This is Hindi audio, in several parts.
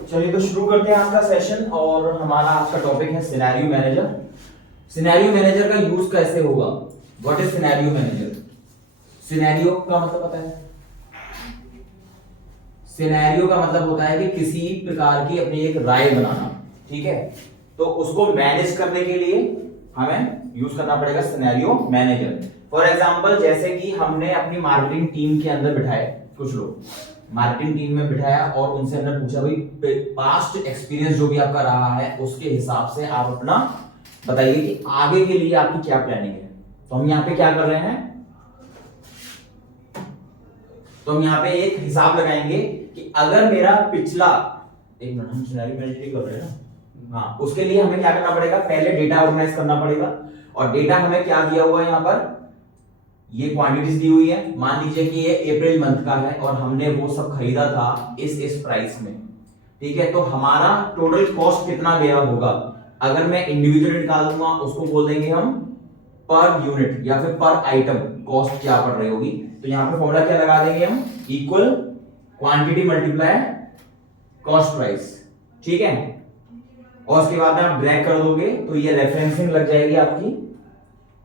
चलिए तो शुरू करते हैं आज का सेशन। और हमारा आज का टॉपिक है सिनेरियो मैनेजर। सिनेरियो मैनेजर का यूज कैसे होगा? What is scenario manager? Scenario का मतलब पता है? सिनेरियो का मतलब होता है कि किसी प्रकार की अपनी एक राय बनाना, ठीक है। तो उसको मैनेज करने के लिए हमें यूज करना पड़ेगा सिनेरियो मैनेजर। फॉर एग्जांपल, जैसे कि हमने अपनी मार्केटिंग टीम के अंदर बिठाए कुछ लोग, मार्केटिंग टीम में बिठाया और उनसे हमने पूछा भाई पास्ट एक्सपीरियंस जो भी आपका रहा है उसके हिसाब से आप अपना बताइए कि आगे के लिए आपकी क्या प्लानिंग है। तो हम यहाँ पे क्या कर रहे हैं, तो हम यहाँ पे एक हिसाब लगाएंगे कि अगर मेरा पिछला, एक मिनट, हम सिनेरियो मैनेजर कर रहे हैं ना, हाँ, उसके लिए हमें क्या करना पड़ेगा, पहले डेटा ऑर्गेनाइज करना पड़ेगा। और डेटा हमें क्या दिया हुआ है, यहाँ पर ये क्वांटिटीज दी हुई है। मान लीजिए कि ये अप्रैल मंथ का है और हमने वो सब खरीदा था इस प्राइस में, ठीक है। तो हमारा टोटल कॉस्ट कितना गया होगा, अगर मैं इंडिविजुअली निकाल दूंगा उसको बोल देंगे हम पर यूनिट या फिर पर आइटम कॉस्ट क्या पड़ रही होगी। तो यहां पे फॉर्मूला क्या लगा देंगे हम, equal quantity multiply cost price, ठीक है। और उसके बाद आप ड्रैग कर दोगे तो ये रेफरेंसिंग लग जाएगी आपकी,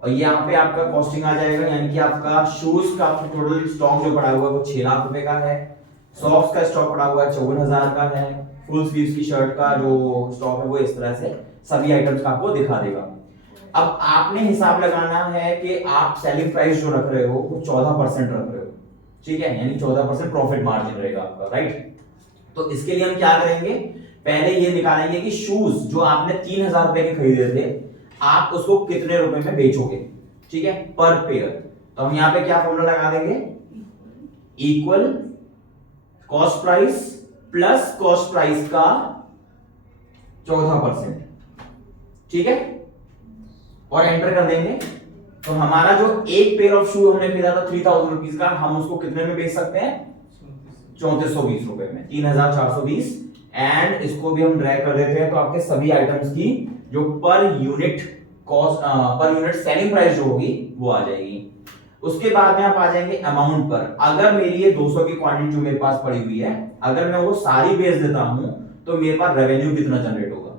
और यहाँ पे आपका कॉस्टिंग आ जाएगा। यानी कि आपका शूज का टोटल स्टॉक जो पड़ा हुआ है वो 6 लाख रुपए का है, सॉक्स का स्टॉक पड़ा हुआ है 54,000 का है, फुल स्लीव्स की शर्ट का जो स्टॉक है वो इस तरह से सभी आइटम्स का आपको दिखा देगा। अब आपने हिसाब लगाना है कि आप सेलिंग प्राइस जो रख रहे हो वो 14% रख रहे हो, ठीक है, यानी 14% प्रॉफिट मार्जिन रहेगा आपका, राइट। तो इसके लिए हम क्या करेंगे, पहले ये निकालेंगे कि शूज जो आपने 3,000 रुपए के खरीदे थे आप उसको कितने रुपए में बेचोगे, ठीक है, पर पेयर। तो हम यहां पे क्या फॉर्मूला लगा देंगे, equal cost price plus cost price का 14%, ठीक है, और एंटर कर देंगे। तो हमारा जो एक पेयर ऑफ शू हमने खरीदा था 3,000 रुपीज का, हम उसको कितने में बेच सकते हैं, 3420 रुपए में, 3,420। एंड इसको भी हम ड्रैग कर देते हैं तो आपके सभी आइटम्स की जो per unit cost, per unit selling price जो होगी वो आ जाएगी। उसके बाद में आप आ जाएंगे अमाउंट पर। अगर मेरी ये 200 की क्वांटिटी जो मेरे पास पड़ी हुई है, अगर मैं वो सारी बेच देता हूं तो मेरे पास रेवेन्यू कितना जनरेट होगा।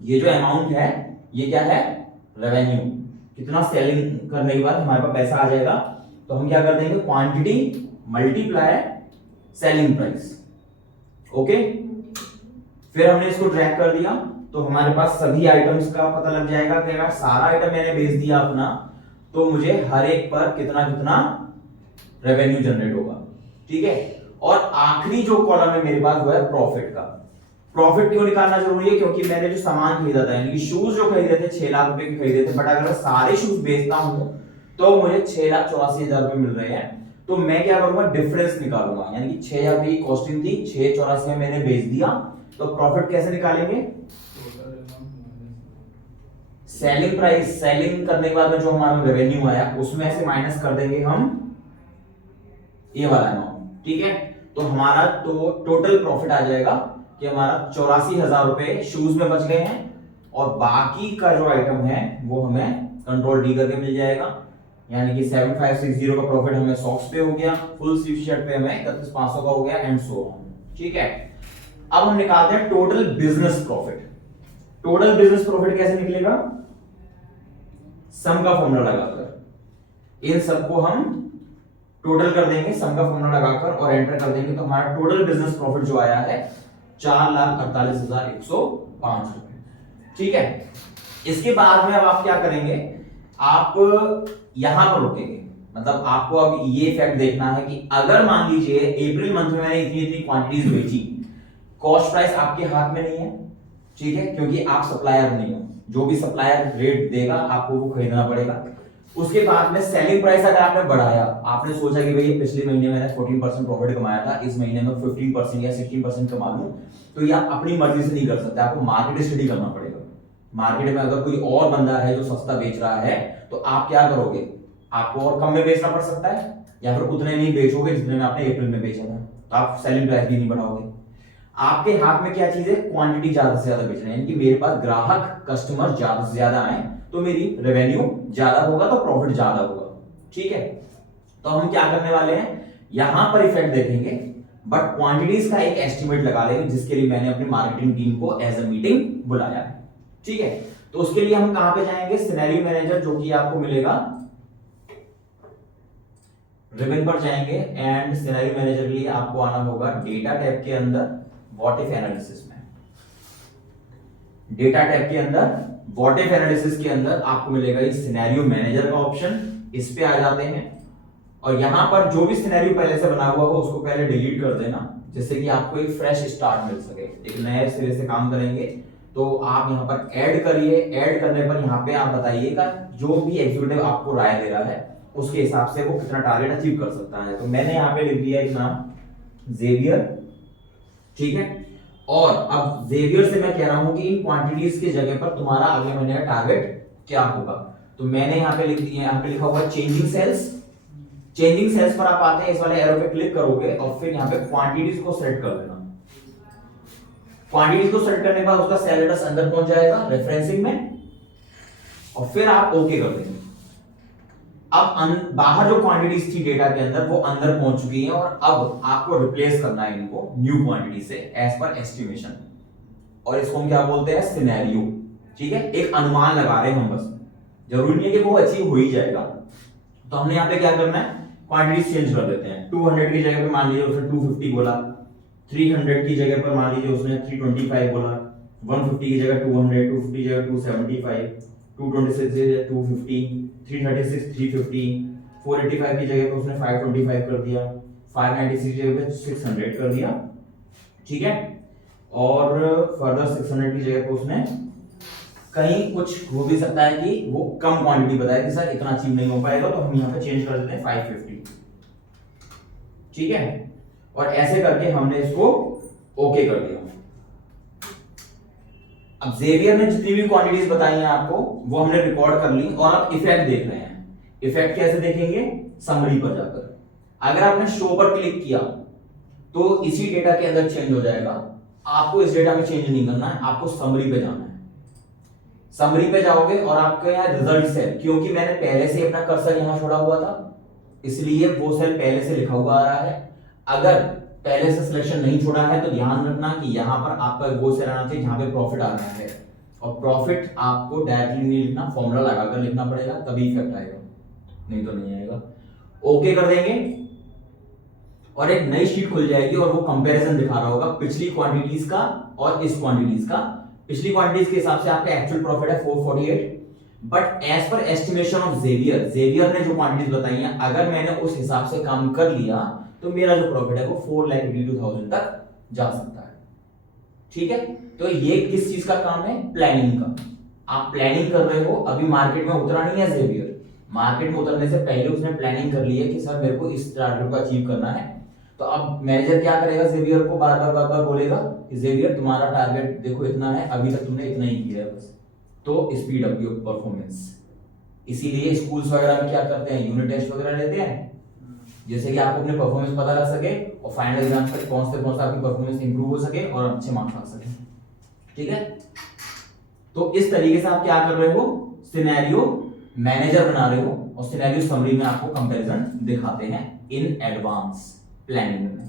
ये जो अमाउंट है ये क्या है, रेवेन्यू, कितना सेलिंग करने के बाद हमारे पास पैसा आ जाएगा। तो हम क्या कर देंगे, quantity multiply selling price, okay. फिर हमने इसको ड्रैग कर दिया तो हमारे पास सभी आइटम्स का पता लग जाएगा कि अगर सारा आइटम मैंने बेच दिया अपना तो मुझे हर एक पर कितना कितना रेवेन्यू जनरेट होगा, ठीक है। और आखिरी जो कॉलम है मेरे पास वो है प्रॉफिट का। प्रॉफिट क्यों निकालना जरूरी है, क्योंकि मैंने जो सामान खरीदा था, यानी कि शूज जो खरीदे थे 6 लाख रुपए के खरीदे थे, बट अगर मैं सारे शूज बेचता हूं तो मुझे 6,84,000 रुपए मिल रहे हैं। तो मैं क्या करूंगा, डिफरेंस निकालूंगा, यानी कि 6,000 रुपए की कॉस्टिंग थी, 6,84 में मैंने बेच दिया, तो प्रॉफिट कैसे निकालेंगे, सेलिंग प्राइस, सेलिंग करने के बाद में जो हमारा रेवेन्यू आया उसमें से माइनस कर देंगे हम ये वाला अमाउंट, ठीक है। तो हमारा तो टोटल प्रॉफिट आ जाएगा कि हमारा 84,000 रुपए शूज में बच गए हैं, और बाकी का जो आइटम है वो हमें कंट्रोल डी करके मिल जाएगा। यानी कि 7560 का प्रॉफिट हमें सॉक्स पे हो गया, फुल स्लीव शर्ट पे हमें 31,500 का हो गया, एंड सो ऑन, ठीक है। अब हम निकालते हैं total business profit. Total business profit कैसे निकलेगा, सम का फॉर्मूला लगाकर इन सबको हम टोटल कर देंगे, सम का फॉर्मूला लगाकर और एंटर कर देंगे। तो हमारा टोटल बिजनेस प्रॉफिट जो आया है 4,48,105 रुपए, ठीक है। इसके बाद में अब आप क्या करेंगे, आप यहां पर रुकेंगे, मतलब आपको अब ये इफेक्ट देखना है कि अगर मान लीजिए अप्रैल मंथ में मैंने इतनी इतनी क्वांटिटीज बेची, कॉस्ट प्राइस आपके हाथ में नहीं है, ठीक है, क्योंकि आप सप्लायर नहीं हो, जो भी सप्लायर रेट देगा आपको वो खरीदना पड़ेगा। उसके बाद में सेलिंग प्राइस अगर आपने बढ़ाया, आपने सोचा कि भाई पिछले महीने मैंने 14% प्रॉफिट कमाया था, इस महीने में 15% या 16% कमा लूं, तो ये आप अपनी मर्जी से नहीं कर सकते, आपको मार्केट स्टडी करना पड़ेगा। मार्केट में अगर कोई और बंदा है जो सस्ता बेच रहा है तो आप क्या करोगे, आपको और कम में बेचना पड़ सकता है, या फिर उतने नहीं बेचोगे जितने में आपने अप्रैल में बेचा था, तो आप सेलिंग प्राइस भी नहीं बढ़ाओगे। आपके हाथ में क्या चीज है, क्वांटिटी ज्यादा से ज्यादा बेचना है, यानी कि मेरे पास ग्राहक कस्टमर ज्यादा से ज्यादा आए तो मेरी रेवेन्यू ज्यादा होगा, तो प्रॉफिट ज्यादा होगा, ठीक है। तो हम क्या करने वाले हैं, यहां पर इफेक्ट देखेंगे बट क्वांटिटीज का एक एस्टिमेट लगा लेंगे, जिसके लिए मैंने अपनी मार्केटिंग टीम को एज अ मीटिंग बुलाया है। ठीक है, तो उसके लिए हम कहां पे जाएंगे, सिनेरियो मैनेजर, जो कि आपको मिलेगा रिबन पर जाएंगे। एंड सिनेरियो मैनेजर के लिए आपको आना होगा डेटा टैब के अंदर, व्हाट इफ एनालिसिस में। डेटा टैब के अंदर व्हाट इफ एनालिसिस के अंदर आपको मिलेगा ये सिनेरियो मैनेजर का ऑप्शन, इस पे आ जाते हैं। और यहां पर जो भी सिनेरियो पहले से बना हुआ हो उसको पहले डिलीट कर देना, जिससे कि आपको एक फ्रेश स्टार्ट मिल सके, एक नए सिरे से काम करेंगे। तो आप यहां पर ऐड करिए, ऐड करने पर यहां पे आप बताइएगा जो भी एग्जीक्यूटिव आपको राय दे रहा है उसके हिसाब से वो कितना टारगेट अचीव कर सकता है। तो मैंने यहां पे लिख दिया एक नाम जेवियर। ठीक है, और अब जेवियर से मैं कह रहा हूं कि इन क्वांटिटीज की जगह पर तुम्हारा अगले महीने का टारगेट क्या होगा। तो मैंने यहां पे लिख दिया, यहां पे लिखा हुआ चेंजिंग सेल्स। चेंजिंग सेल्स पर आप आते हैं, इस वाले एरो पे क्लिक करोगे और फिर यहां पे क्वांटिटीज को सेलेक्ट कर देना। क्वांटिटीज को सेलेक्ट करने के बाद उसका सेल एड्रेस अंदर पहुंच जाएगा रेफरेंसिंग में, और फिर आप ओके कर देंगे। अब बाहर जो क्वांटिटीज थी डेटा के अंदर वो अंदर पहुंच चुकी हैं, और अब आपको रिप्लेस करना है इनको न्यू क्वांटिटी से एज पर एस्टिमेशन, और इसको हम क्या बोलते हैं, सिनेरियो। ठीक है, एक अनुमान लगा रहे हैं हम, बस जरूरी नहीं है कि वो अचीव हो ही जाएगा। तो हमने यहाँ पे क्या करना है, क्वांटिटीज चेंज कर देते हैं। 200 की जगह पे मान लीजिए उसने 250 बोला, 300 की जगह पर मान लीजिए उसने 325 बोला, 150 की जगह 200, 250 की जगह 275, 226 की जगह 250, 336 350, 485 की जगह पे उसने 525 कर दिया, 596 की जगह पे 600 कर दिया। ठीक है, और फर्दर 600 की जगह पे उसने कहीं कुछ हो भी सकता है कि वो कम क्वांटिटी बताए कि सर इतना अचीव नहीं हो पाएगा, तो हम यहाँ पे चेंज कर देते हैं 550। ठीक है, और ऐसे करके हमने इसको ओके कर दिया। अब जेवियर ने जितनी भी क्वांटिटीज बताई हैं आपको वो हमने रिकॉर्ड कर ली, और अब इफेक्ट देख रहे हैं। इफेक्ट कैसे देखेंगे, समरी पर जाकर। अगर आपने शो पर क्लिक किया तो इसी डेटा के अंदर चेंज हो जाएगा। आपको इस डेटा में चेंज नहीं करना है, आपको समरी पे जाना है। समरी पे जाओगे और आपके यहाँ रिजल्ट सेल, क्योंकि मैंने पहले से अपना कर्सर यहाँ छोड़ा हुआ था इसलिए वो सेल पहले से लिखा हुआ आ रहा है। अगर पहले से सिलेक्शन नहीं छोड़ा है तो ध्यान रखना कि यहाँ पर आपका वो सेल आना चाहिए जहां पे प्रॉफिट आ रहा है, और प्रॉफिट आपको डायरेक्टली नहीं लिखना, फॉर्मूला लगाकर लिखना पड़ेगा, तभी इफेक्ट आएगा, नहीं तो नहीं आएगा। ओके कर देंगे और एक नई शीट खुल जाएगी और वो कंपैरिजन दिखा रहा होगा पिछली क्वांटिटीज का और इस क्वांटिटीज का। पिछली क्वांटिटीज के हिसाब से आपका एक्चुअल प्रॉफिट है 448, but as per estimation of Xavier, Xavier ने जो क्वांटिटीज बताई हैं अगर मैंने उस हिसाब से काम कर लिया तो मेरा जो प्रॉफिट है वो 4,82,000 तक जा सकता है। ठीक है, तो ये किस चीज का काम है, प्लानिंग का। आप प्लानिंग कर रहे हो, अभी मार्केट में उतरा नहीं है जेवियर, मार्केट में उतरने से पहले उसने प्लानिंग कर ली है कि सर मेरे को इस टारगेट को अचीव करना है। तो अब मैनेजर क्या करेगा, जेवियर को बार बार बोलेगा कि जेवियर तुम्हारा टारगेट देखो इतना है, अभी तक तुमने इतना ही किया है बस, तो स्पीड अप योर परफॉर्मेंस। इसीलिए स्कूल्स वगैरह में क्या करते हैं, यूनिट टेस्ट वगैरह लेते हैं, जैसे कि आपको अपने परफॉर्मेंस पता लग सके और फाइनल एग्जाम तक पहुंचते पहुंचते आपकी परफॉर्मेंस इंप्रूव हो सके और अच्छे मार्क्स आ सके। ठीक है, तो इस तरीके से आप क्या कर रहे हो, सिनेरियो मैनेजर बना रहे हो और सिनेरियो समरी में आपको कंपैरिजन दिखाते हैं इन एडवांस प्लानिंग में।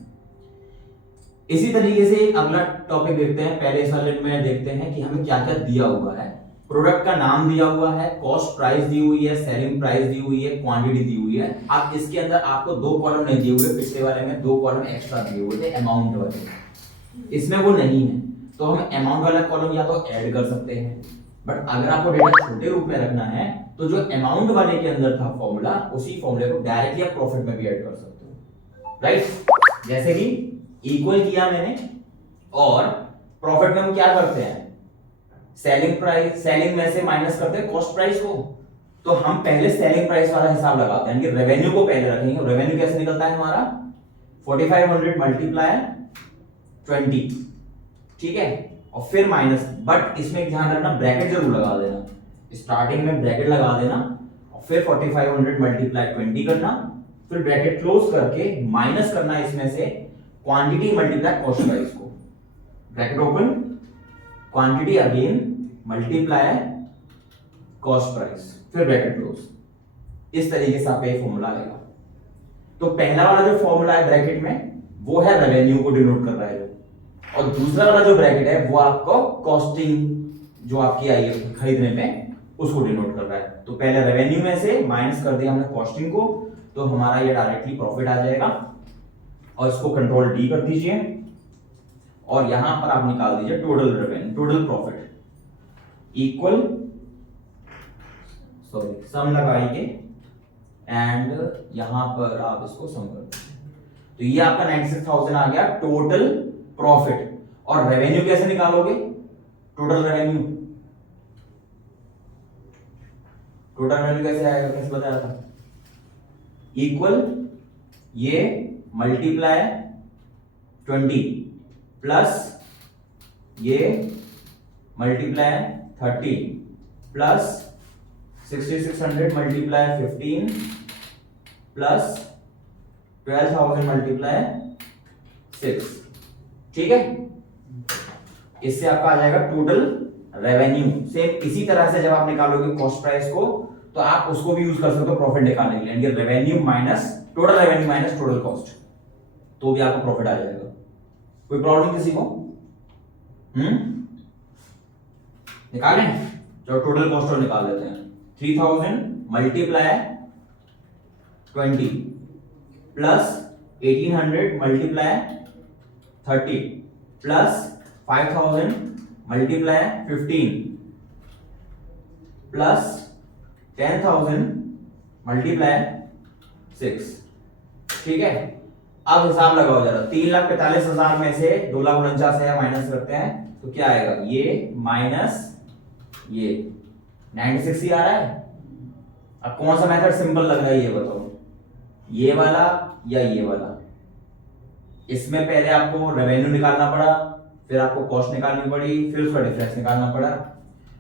इसी तरीके से अगला टॉपिक देखते हैं, पहले साल में देखते हैं कि हमें क्या क्या दिया हुआ है। प्रोडक्ट का नाम दिया हुआ है, कॉस्ट प्राइस दी हुई है, सेलिंग प्राइस दी हुई है, क्वांटिटी दी हुई है। अब इसके अंदर आपको दो कॉलम नहीं दिए हुए, पिछले वाले में दो कॉलम एक्स्ट्रा दिए हुए थे अमाउंट वाले, इसमें वो नहीं है, तो हम अमाउंट वाला कॉलम या तो ऐड कर सकते हैं, बट अगर आपको डेटा छोटे रूप में रखना है तो जो अमाउंट वाले के अंदर था फॉर्मूला, उसी फॉर्मूले को डायरेक्टली आप प्रॉफिट में भी ऐड कर सकते हो, राइट। जैसे कि इक्वल किया मैंने, और प्रॉफिट में हम क्या करते हैं, सेलिंग प्राइस, सेलिंग में से माइनस करते हैं कॉस्ट प्राइस को, तो हम पहले सेलिंग प्राइस वाला हिसाब लगाते हैं कि रेवेन्यू को पहले रखेंगे। रेवेन्यू कैसे निकलता है हमारा, 4500 मल्टीप्लाई 20, ठीक है, और फिर माइनस, बट इसमें ध्यान रखना ब्रैकेट जरूर लगा देना, स्टार्टिंग में ब्रैकेट लगा देना और फिर 4500 मल्टीप्लाई 20 करना, फिर ब्रैकेट क्लोज करके माइनस करना इसमें से क्वांटिटी मल्टीप्लाई कॉस्ट प्राइस को, bracket open, quantity again multiply cost price, फिर ब्रैकेट क्लोज। इस तरीके से आपका ये फॉर्मूला आएगा। तो पहला वाला जो फॉर्मूला है ब्रैकेट में वो है रेवेन्यू को डिनोट कर रहा है, और दूसरा वाला जो ब्रैकेट है वो आपको कॉस्टिंग जो आपकी आई है खरीदने पे उसको डिनोट कर रहा है। तो पहले रेवेन्यू में से माइनस कर दिया हमने कॉस्टिंग को, तो हमारा ये डायरेक्टली प्रॉफिट आ जाएगा, और इसको कंट्रोल डी कर दीजिए, और यहां पर आप निकाल दीजिए total revenue, total profit equal सम लगाइए, एंड यहां पर आप इसको सम कर दीजिए। तो ये आपका 96,000 आ गया टोटल प्रॉफिट। और रेवेन्यू कैसे निकालोगे? टोटल रेवेन्यू, टोटल रेवेन्यू कैसे आएगा, कैसे बताया था? इक्वल ये मल्टीप्लाई 20 प्लस ये multiply 30 plus 6600 multiply 15 plus 12,000 multiply 6। ठीक है, इससे आपका आ जाएगा टोटल रेवेन्यू। सेम इसी तरह से जब आप निकालोगे कॉस्ट प्राइस को, तो आप उसको भी यूज कर सकते हो प्रॉफिट निकालने के लिए, revenue minus total revenue minus total cost, तो भी आपको प्रॉफिट आ जाएगा। कोई प्रॉब्लम किसी को? निकालें, जो टोटल कॉस्ट निकाल लेते हैं। 3000 multiply 20 plus 1800 multiply 30 plus 5000 multiply 15 plus 10,000 multiply 6। ठीक है, अब हिसाब लगाओ जरा। 3,45,000 में से 2,49,000 माइनस करते हैं तो क्या आएगा? ये माइनस ये 96 ही आ रहा है। अब कौन सा मेथड सिंपल लग रहा है ये बताओ, ये वाला या ये वाला? इसमें पहले आपको रेवेन्यू निकालना पड़ा, फिर आपको कॉस्ट निकालनी पड़ी, फिर उसका डिफरेंस निकालना पड़ा,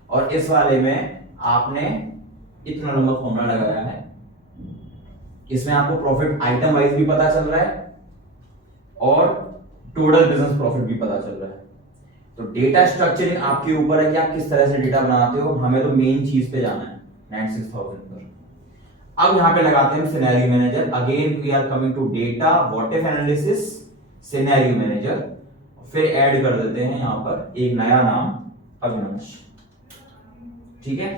और इस वाले में आपने इतना लंबा फॉर्मूला लगाया है। इसमें आपको प्रॉफिट आइटम वाइज भी पता चल रहा है और टोटल बिजनेस प्रॉफिट भी पता चल रहा है। तो डेटा स्ट्रक्चरिंग आपके ऊपर है कि आप किस तरह से डेटा बनाते हो। हमें तो मेन चीज पे जाना है 96,000 पर। अब यहां पे लगाते हैं scenario manager. Again we are coming to data what if analysis scenario manager, फिर ऐड कर देते हैं यहां पर एक नया नाम अविनाश। ठीक है,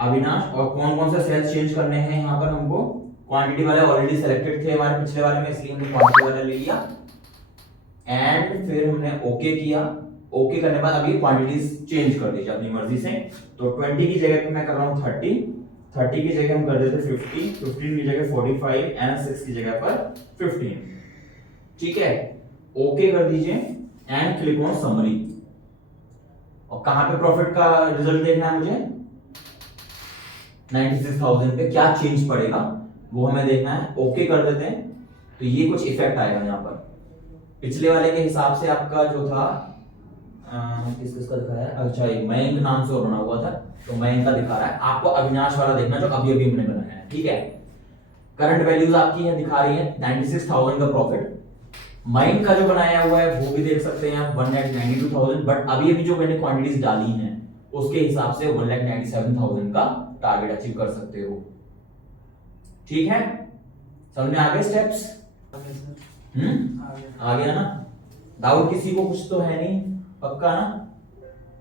अविनाश। और कौन कौन से सेल्स चेंज करने हैं यहां पर हमको? क्वांटिटी वाले ऑलरेडी सिलेक्टेड थे हमारे पिछले वाले में, इसलिए हमने क्वांटिटी वाला ले लिया, एंड फिर हमने ओके किया। ओके करने के बाद अभी क्वांटिटीज चेंज कर दीजिए अपनी मर्जी से। तो 20 की जगह पे मैं कर रहा हूं 30 की जगह हम कर देते 50, 15 की जगह 45 एंड 6 की जगह पर 15। ठीक है, ओके कर दीजिए एंड क्लिक ऑन समरी। और कहां पे प्रॉफिट का रिजल्ट देखना है मुझे? 96,000 पे क्या चेंज पड़ेगा वो हमें देखना है। ओके कर देते हैं तो ये कुछ इफेक्ट आएगा यहाँ पर। पिछले वाले के हिसाब से आपका जो था किसका दिखाया है? अच्छा, एक मयंक नाम से बना हुआ था, तो मयंक का दिखा रहा है। आपको अविनाश वाला देखना जो अभी अभी हमने बनाया है। ठीक है, करंट वैल्यूज आपकी यहाँ दिखा रही है 96,000 का प्रॉफिट। मयंक का जो बनाया हुआ है वो भी देख सकते हैं आप 1,92,000, बट अभी अभी जो मैंने क्वांटिटीज डाली हैं उसके हिसाब से 1,97,000 का टारगेट अचीव कर सकते हो। ठीक है, समझ में आ गए स्टेप्स? आ गया ना? डाउट किसी को कुछ तो है नहीं? पक्का ना?